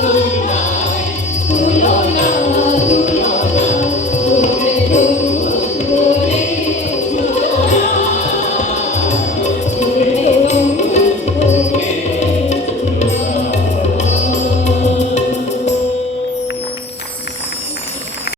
Hallelujah.